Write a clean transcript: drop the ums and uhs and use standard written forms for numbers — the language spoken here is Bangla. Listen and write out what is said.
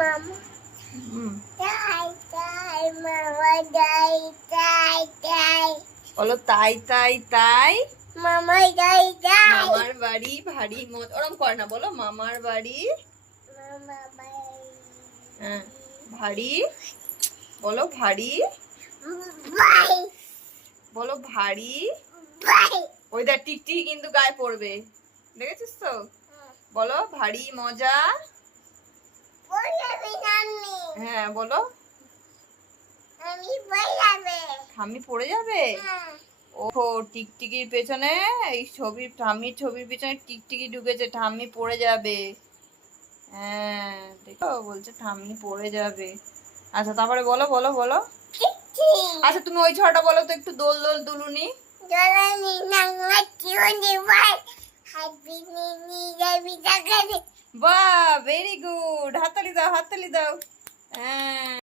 মামা হুম, তাই তাই মামা তাই তাই তাই বলো তাই তাই তাই মামা তাই তাই মামার বাড়ি ভারী মজা, ওরম করে না, বলো মামার বাড়ি মামা হ্যাঁ ভারী, বলো ভারী, বাই বলো ভারী। বাই ওই দেখ টিকটিকি কিন্তু গায়ে পড়বে, দেখেছিস তো? বলো ভারী মজা। বলবি নামি হ্যাঁ বলো, আমি বলবে ঠাম্মি পড়ে যাবে। ওহো, টিকটিকির পেছনে, এই ছবির ঠাম্মির ছবির পেছনে টিকটিকি ঢুকেছে, ঠাম্মি পড়ে যাবে। হ্যাঁ দেখো, বলছে ঠাম্মি পড়ে যাবে। আচ্ছা তারপরে বলো বলো বলো। কিচ্ছি আচ্ছা তুমি ওই ছড়াটা বলো তো একটু, দোল দোল দুলুনি। জলানি নাঙ্গা চিউনি বাই হাবি নি যাবি জাগারে বাহ, ভেরি গুড, হাততালি দাও হাততালি দাও। হ্যাঁ।